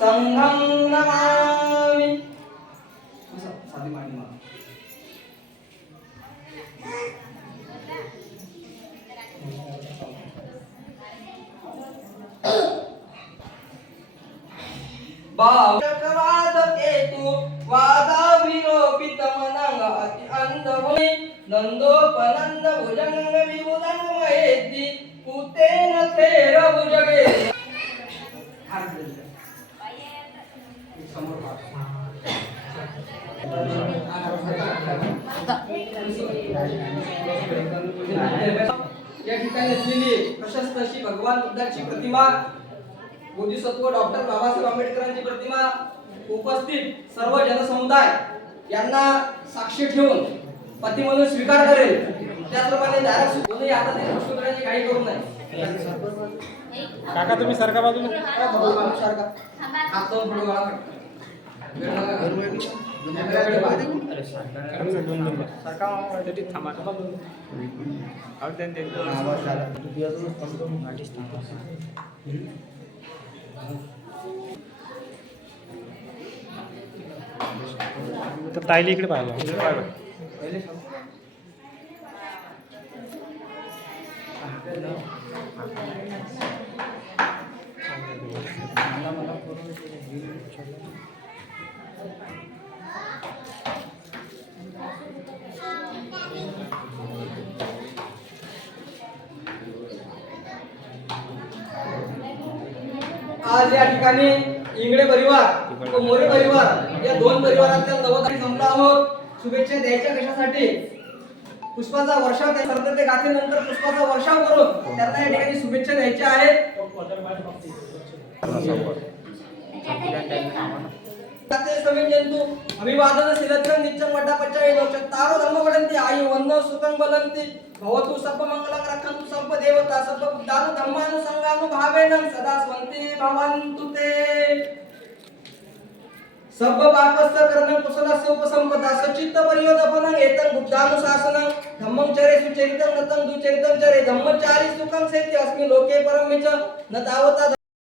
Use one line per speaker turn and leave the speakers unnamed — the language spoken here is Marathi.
संघं नमामि साधी मांडी मारा. चक्रवात केतु वादाविलोपित मनांग अति अंधभूमि नंदोपनंद भुजंग समोर या ठिकाणी असलेली प्रशस्त अशी भगवान बुद्धाची प्रतिमा बोधिसत्व डॉक्टर बाबासाहेब आंबेडकरांची प्रतिमा उपस्थित सर्व जनसमुदाय यांना साक्षी ठेवून पती म्हणून स्वीकार करेल. त्याचप्रमाणे दारात कोणी आता ते प्रश्न करायची काही करू नये.
काका तुम्ही सरका बाजूला
सारखा. हात
तर ताईला इकडे पाहिलं
पाहिलं आज या ठिकाणी इंगडे परिवार व मोरे परिवार या दोन परिवारातल्या नवदारी जमलो आहोत. शुभेच्छा द्यायच्या कशासाठी? पुष्पाचा वर्षाव त्या सरते गाथेनंतर पुष्पाचा वर्षाव करून त्यांना या ठिकाणी शुभेच्छा द्यायच्या आहेत. जंतु अभिवादन शिलत्र नित्यं वड्डापच्चाय चत्तारो धम्म वदन्ति आयु वन्नो सुखं वदन्ति भवतु सर्वमङ्गलं रक्षन्तु सर्वदेवता सर्वबुद्धानु धर्मानुसङ्गानुभावेन सदा स्वन्ति भवन्तु ते। सर्व पापस्य करणं कुशलस्य उपसंपदा सचित्त परियोदपनं एतं बुद्धानुशासनं। धम्मं चरे सुचरितं नतं दुचरितं चरे धम्मचारी सुखं सेति अस्मि लोके परं च। न तावता